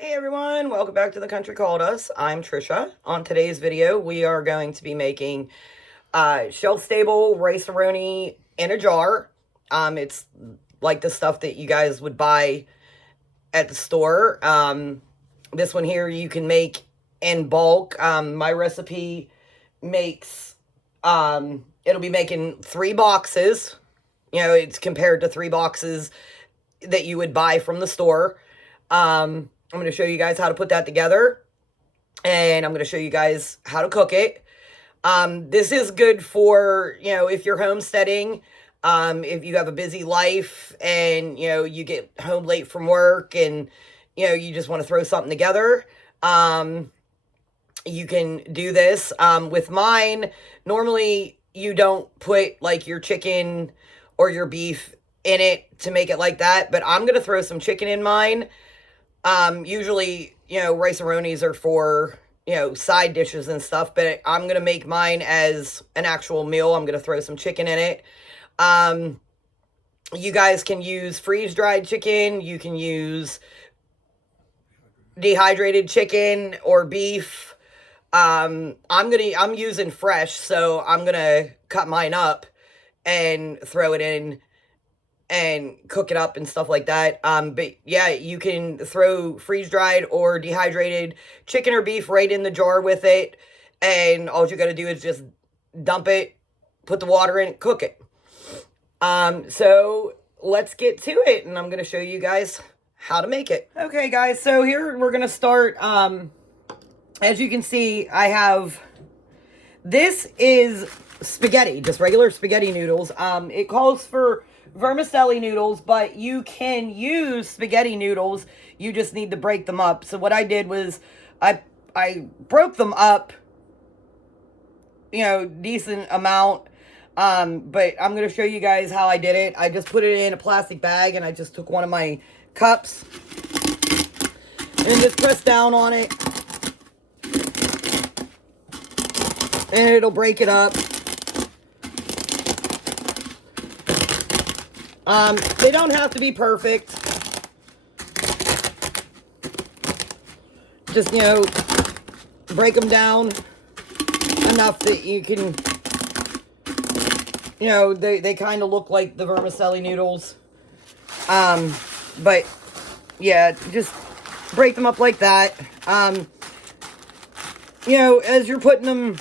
Hey everyone, welcome back to The Country Called Us. I'm Trisha. On today's video, we are going to be making shelf-stable Rice-A-Roni in a jar. It's like the stuff that you guys would buy at the store. This one here you can make in bulk. My recipe makes, it'll be making 3 boxes. You know, it's compared to 3 boxes that you would buy from the store. I'm going to show you guys how to put that together, and I'm going to show you guys how to cook it. This is good for, you know, if you're homesteading, if you have a busy life and, you know, you get home late from work and, you know, you just want to throw something together. You can do this. With mine, normally you don't put like your chicken or your beef in it to make it like that, but I'm going to throw some chicken in mine. Usually, you know, Rice-A-Ronis are for, you know, side dishes and stuff, but I'm going to make mine as an actual meal. I'm going to throw some chicken in it. You guys can use freeze-dried chicken. You can use dehydrated chicken or beef. I'm using fresh, so I'm going to cut mine up and throw it in and cook it up and stuff like that. But yeah, you can throw freeze-dried or dehydrated chicken or beef right in the jar with it, and all you gotta do is just dump it, put the water in, cook it. So let's get to it, and I'm gonna show you guys how to make it. Okay guys, so here we're gonna start. As you can see, I have, this is spaghetti, just regular spaghetti noodles. It calls for vermicelli noodles, but you can use spaghetti noodles. You just need to break them up. So what I did was I broke them up, you know, decent amount. But I'm going to show you guys how I did it. I just put it in a plastic bag, and I just took one of my cups and just press down on it, and it'll break it up. They don't have to be perfect. Just, you know, break them down enough that you can, you know, they kind of look like the vermicelli noodles. But yeah, just break them up like that. You know, as you're putting them,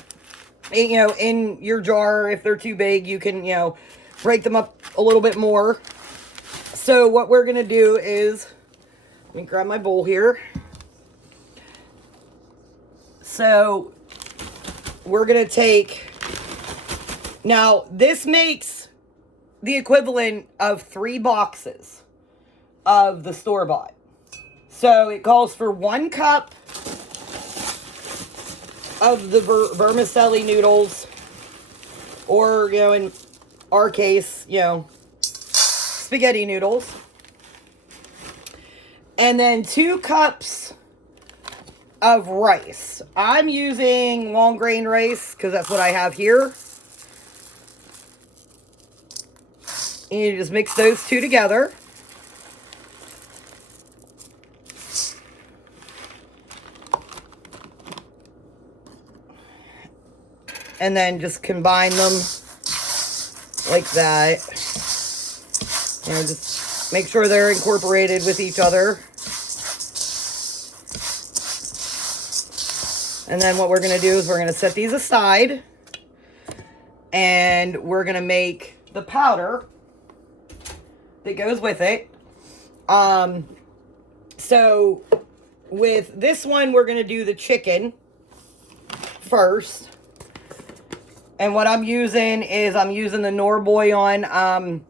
you know, in your jar, if they're too big, you can, you know, break them up a little bit more. So what we're going to do is, let me grab my bowl here. So we're going to take, now this makes the equivalent of 3 boxes of the store-bought. So it calls for 1 cup of the vermicelli noodles, or, you know, in our case, you know, spaghetti noodles. And then 2 cups of rice. I'm using long grain rice because that's what I have here. And you just mix those 2 together. And then just combine them like that. You know, just make sure they're incorporated with each other. And then what we're going to do is we're going to set these aside. And we're going to make the powder that goes with it. So with this one, we're going to do the chicken first. And what I'm using is, I'm using the Bouillon.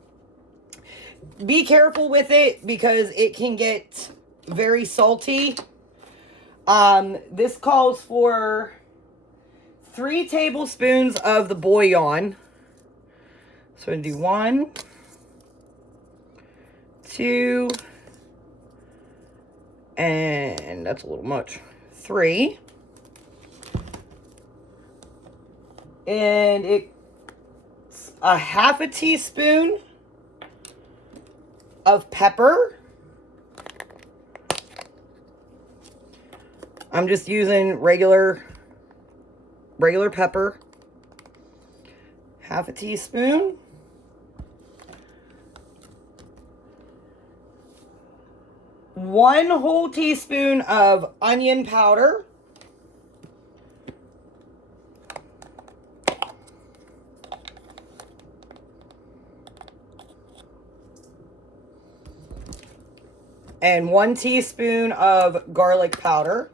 Be careful with it because it can get very salty. This calls for 3 tablespoons of the bouillon. So I'm going to do 1, 2, and that's a little much, 3. And it's a half a teaspoon of pepper. I'm just using regular pepper. Half a teaspoon. One whole teaspoon of onion powder. And 1 teaspoon of garlic powder.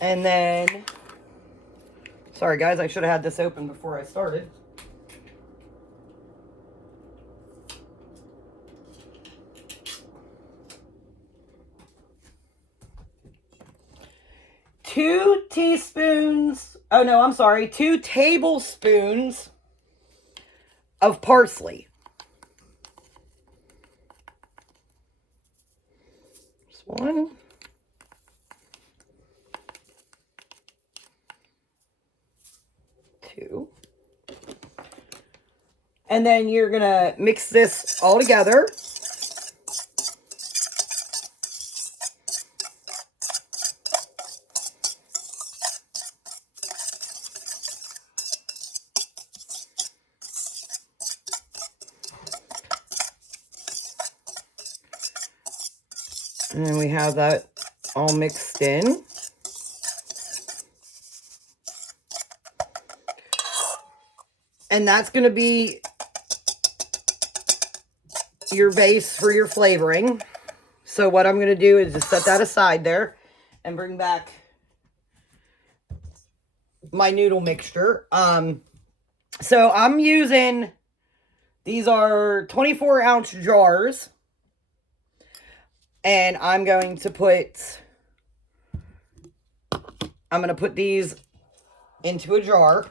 And then, sorry guys, I should have had this open before I started. Two tablespoons of parsley. Just 1. 2. And then you're gonna mix this all together. And then we have that all mixed in. And that's going to be your base for your flavoring. So what I'm going to do is just set that aside there and bring back my noodle mixture. So I'm using, these are 24-ounce jars. And I'm going to put these into a jar.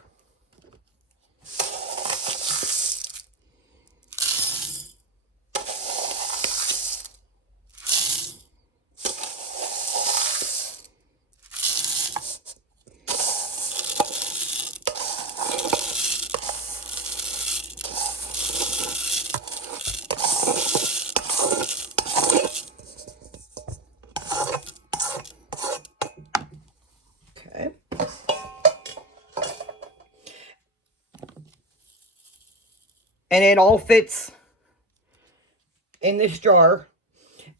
And it all fits in this jar.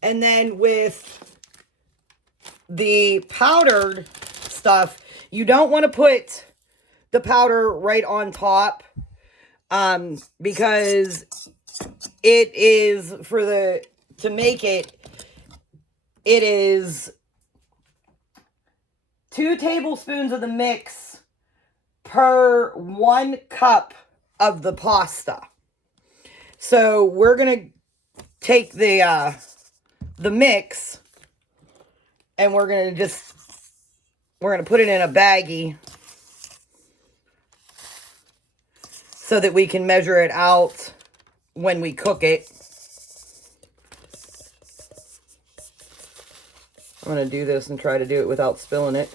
And then with the powdered stuff, you don't want to put the powder right on top, because it is, to make it, it is 2 tablespoons of the mix per 1 cup of the pasta. So we're going to take the mix and we're going to put it in a baggie so that we can measure it out when we cook it. I'm going to do this and try to do it without spilling it.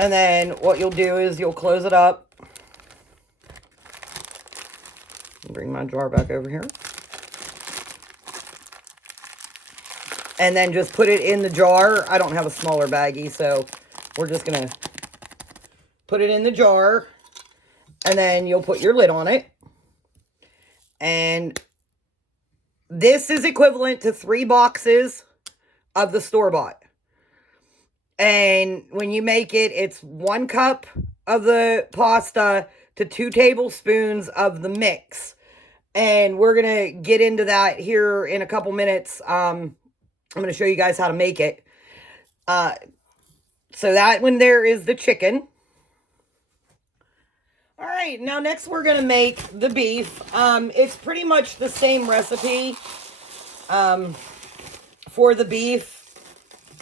And then what you'll do is you'll close it up. Bring my jar back over here. And then just put it in the jar. I don't have a smaller baggie, so we're just going to put it in the jar. And then you'll put your lid on it. And this is equivalent to 3 boxes of the store-bought. And when you make it, it's 1 cup of the pasta to 2 tablespoons of the mix. And we're going to get into that here in a couple minutes. I'm going to show you guys how to make it. So that one there is the chicken. All right, now next we're going to make the beef. It's pretty much the same recipe for the beef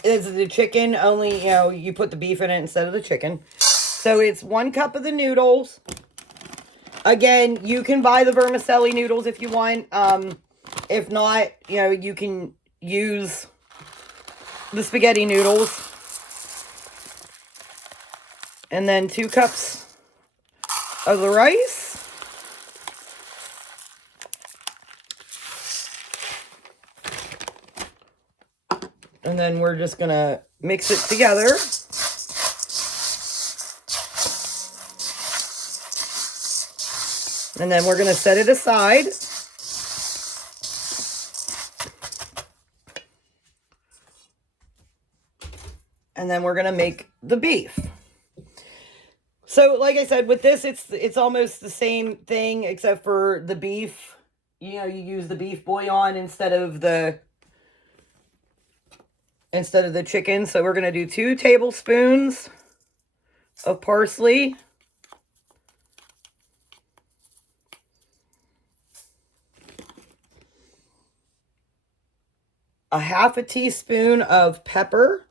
as the chicken, only, you put the beef in it instead of the chicken. So it's 1 cup of the noodles. Again, you can buy the vermicelli noodles if you want. If not, you can use the spaghetti noodles. And then 2 cups of the rice. And then we're just going to mix it together. And then we're going to set it aside. And then we're going to make the beef. So, like I said, with this, it's almost the same thing, except for the beef. You know, you use the beef bouillon instead of the chicken. So we're going to do 2 tablespoons of parsley. A half a teaspoon of pepper.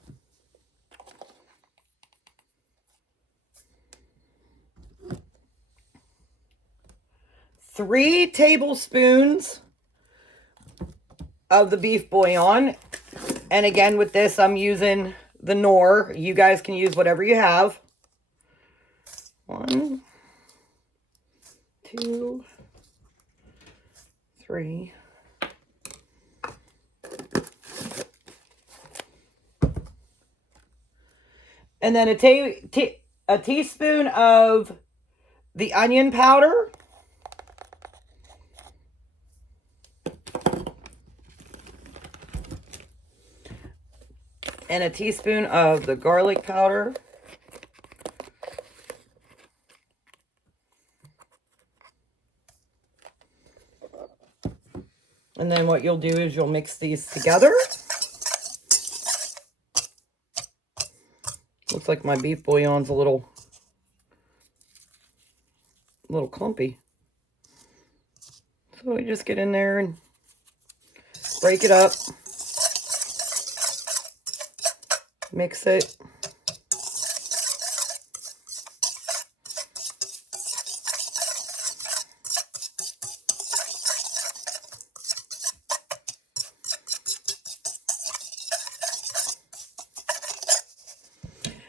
3 tablespoons of the beef bouillon. And again, with this, I'm using the Knorr. You guys can use whatever you have. 1, 2, 3. And then a teaspoon of the onion powder. And a teaspoon of the garlic powder. And then what you'll do is you'll mix these together. Looks like my beef bouillon's a little clumpy. So we just get in there and break it up. Mix it.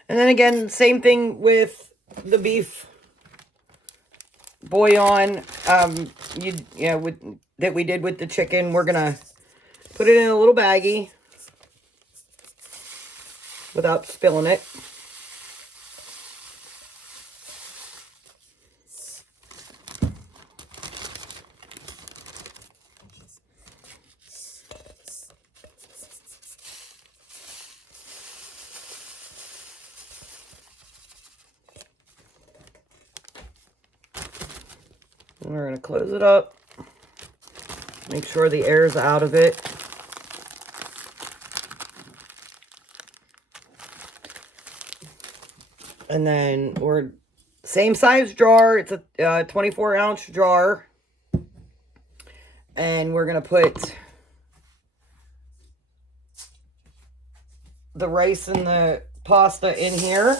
And then again, same thing with the beef bouillon, that we did with the chicken. We're gonna put it in a little baggie without spilling it. And we're gonna close it up. Make sure the air's out of it. And then we're same size jar. It's a 24-ounce jar. And we're going to put the rice and the pasta in here.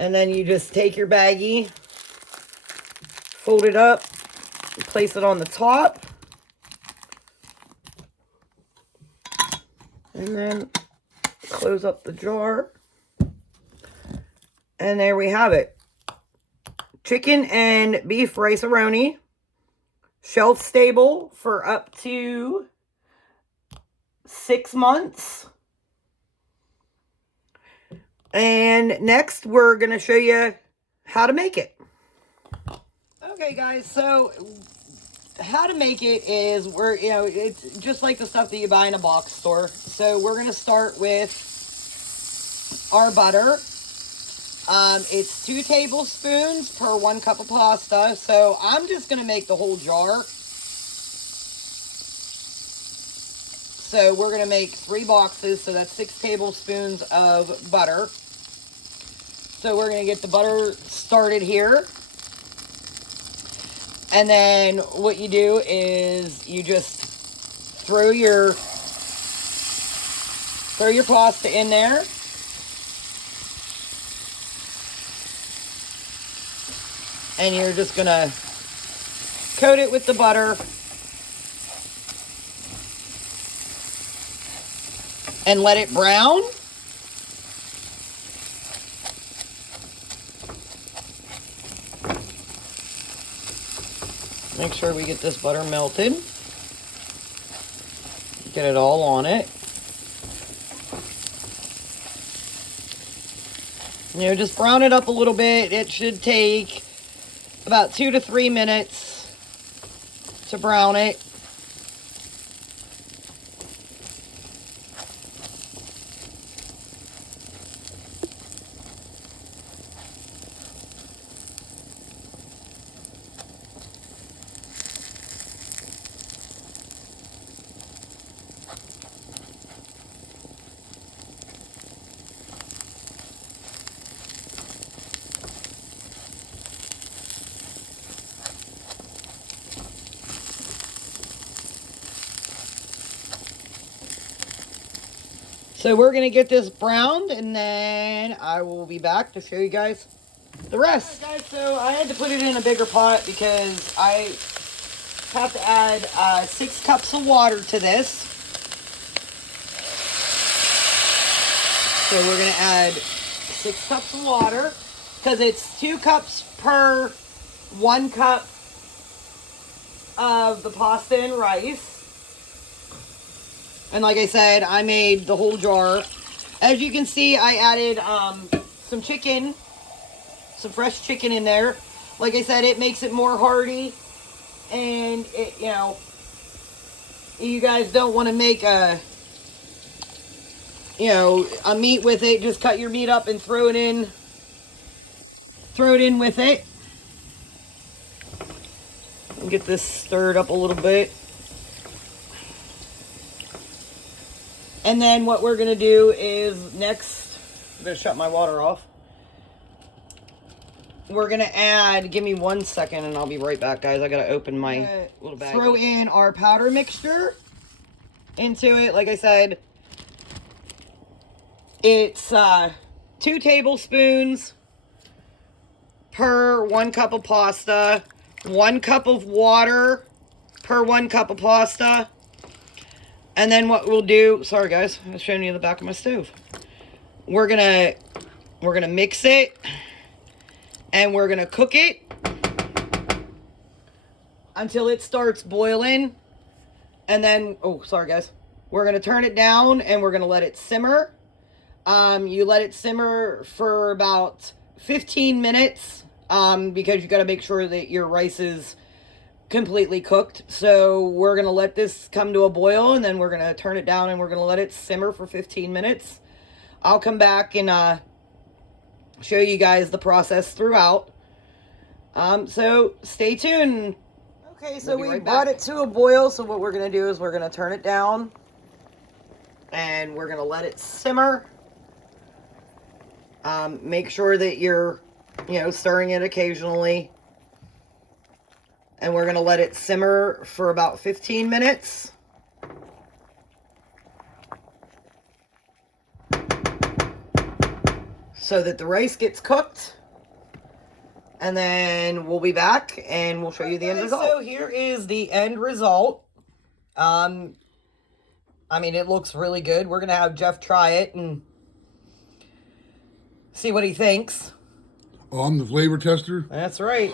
And then you just take your baggie, fold it up, place it on the top. And then close up the jar. And there we have it. Chicken and beef rice-a-roni. Shelf stable for up to 6 months. And next, we're going to show you how to make it. Okay, guys, so how to make it is, it's just like the stuff that you buy in a box store. So we're going to start with our butter. It's 2 tablespoons per 1 cup of pasta. So I'm just going to make the whole jar. So we're going to make 3 boxes, so that's 6 tablespoons of butter. So we're going to get the butter started here. And then what you do is you just throw your pasta in there. And you're just going to coat it with the butter. And let it brown. Make sure we get this butter melted. Get it all on it. You know, just brown it up a little bit. It should take about 2 to 3 minutes to brown it. So we're going to get this browned, and then I will be back to show you guys the rest. All right, guys, so I had to put it in a bigger pot because I have to add 6 cups of water to this. So we're going to add 6 cups of water because it's 2 cups per 1 cup of the pasta and rice. And like I said, I made the whole jar. As you can see, I added some chicken, some fresh chicken in there. Like I said, it makes it more hearty. And, it, you know, you guys don't want to make a meat with it. Just cut your meat up and throw it in. Throw it in with it. And get this stirred up a little bit. And then what we're going to do is next, I'm going to shut my water off. We're going to add, give me 1 second and I'll be right back, guys. I got to open my little bag. Throw in our powder mixture into it. Like I said, it's 2 tablespoons per 1 cup of pasta, 1 cup of water per 1 cup of pasta. And then what we'll do, sorry guys, I'm showing you the back of my stove. We're gonna mix it and we're gonna cook it until it starts boiling. And then, oh, sorry guys. We're gonna turn it down and we're gonna let it simmer. You let it simmer for about 15 minutes because you gotta make sure that your rice is completely cooked. So we're gonna let this come to a boil and then we're gonna turn it down and we're gonna let it simmer for 15 minutes. I'll come back and show you guys the process throughout. So stay tuned. Okay, so we brought it to a boil. So what we're gonna do is we're gonna turn it down and we're gonna let it simmer. Make sure that you're, stirring it occasionally. And we're going to let it simmer for about 15 minutes. So that the rice gets cooked. And then we'll be back and we'll show you the end result. So here is the end result. I mean, it looks really good. We're going to have Jeff try it and see what he thinks. Oh, I'm the flavor tester? That's right.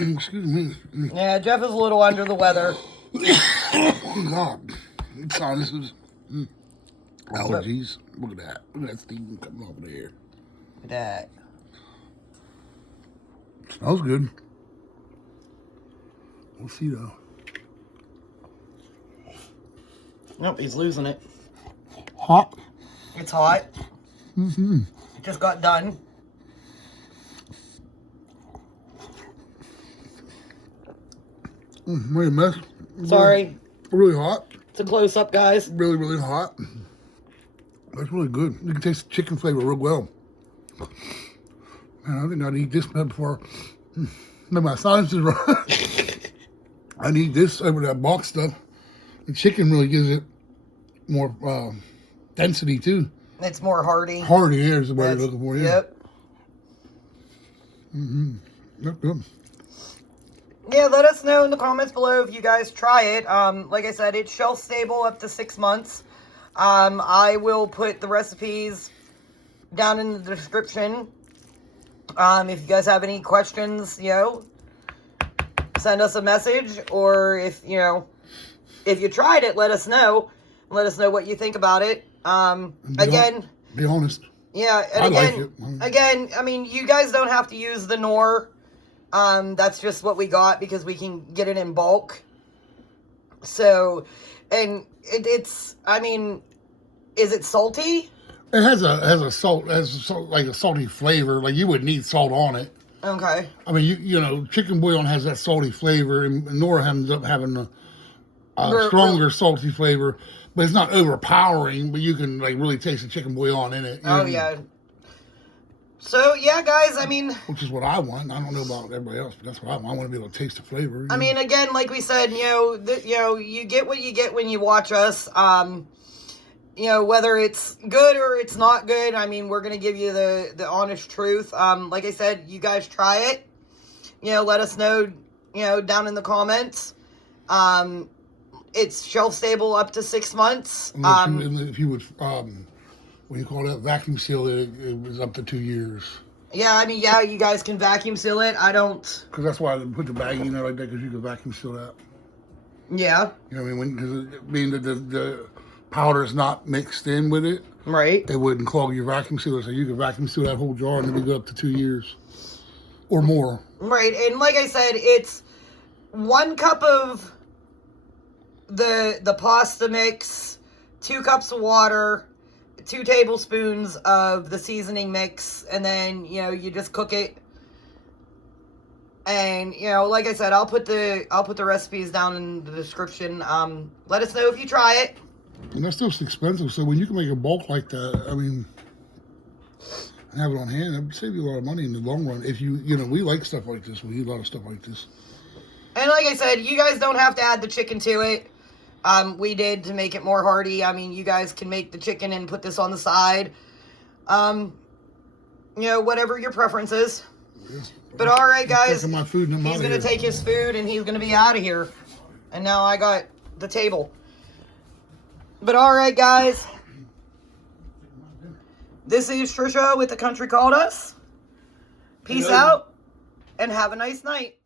Excuse me. Yeah, Jeff is a little under the weather. Oh, God. This is allergies. Look at that. Look at that steam coming off of there. Look at that. Smells good. We'll see, though. Nope, he's losing it. Hot. It's hot. Mm-hmm. It just got done. Wait a minute. Sorry. Really hot. It's a close-up, guys. Really, really hot. That's really good. You can taste the chicken flavor real well. Man, I think I'd eat this before my sinuses run. I'd eat this over that box stuff. The chicken really gives it more density too. It's more hearty. Hearty, yeah, is the word you're looking for. Yeah. Yep. That's good. Yeah, let us know in the comments below if you guys try it. Like I said, it's shelf stable up to 6 months. I will put the recipes down in the description. If you guys have any questions, send us a message, or if you tried it, let us know. Let us know what you think about it. Be honest. Yeah, and again, I mean, you guys don't have to use the Knorr. That's just what we got because we can get it in bulk. So, and it's, I mean, is it salty? It has a salt, like a salty flavor. Like you would need salt on it. Okay. I mean, you know, chicken bouillon has that salty flavor, and Nora ends up having a stronger salty flavor, but it's not overpowering. But you can like really taste the chicken bouillon in it. Oh yeah. So yeah, guys. I mean, which is what I want. I don't know about everybody else, but that's what I want. I want to be able to taste the flavor. I mean, again, like we said, you get what you get when you watch us. Whether it's good or it's not good, I mean, we're going to give you the honest truth. Like I said, you guys try it. Let us know, down in the comments. It's shelf stable up to 6 months. If you would, what do you call that, vacuum seal it, it was up to 2 years. Yeah, I mean, yeah, you guys can vacuum seal it. I don't. Because that's why I put the bag in there like that, because you can vacuum seal that. Yeah. You know what I mean? Because the powder is not mixed in with it. Right. It wouldn't clog your vacuum sealer, so you can vacuum seal that whole jar and it would go up to 2 years or more. Right, and like I said, it's 1 cup of the pasta mix, 2 cups of water, 2 tablespoons of the seasoning mix, and then you just cook it. And like I said, I'll put the recipes down in the description. Let us know if you try it. And that stuff's expensive, so when you can make a bulk like that, I mean, and have it on hand, it would save you a lot of money in the long run. If we like stuff like this. We eat a lot of stuff like this. And like I said, you guys don't have to add the chicken to it. We did to make it more hearty. I mean, you guys can make the chicken and put this on the side. Whatever your preference is. Yeah. But all right, guys, my food and he's going to take his food and he's going to be out of here. And now I got the table. But all right, guys, this is Trisha with The Country Called Us. Peace out and have a nice night.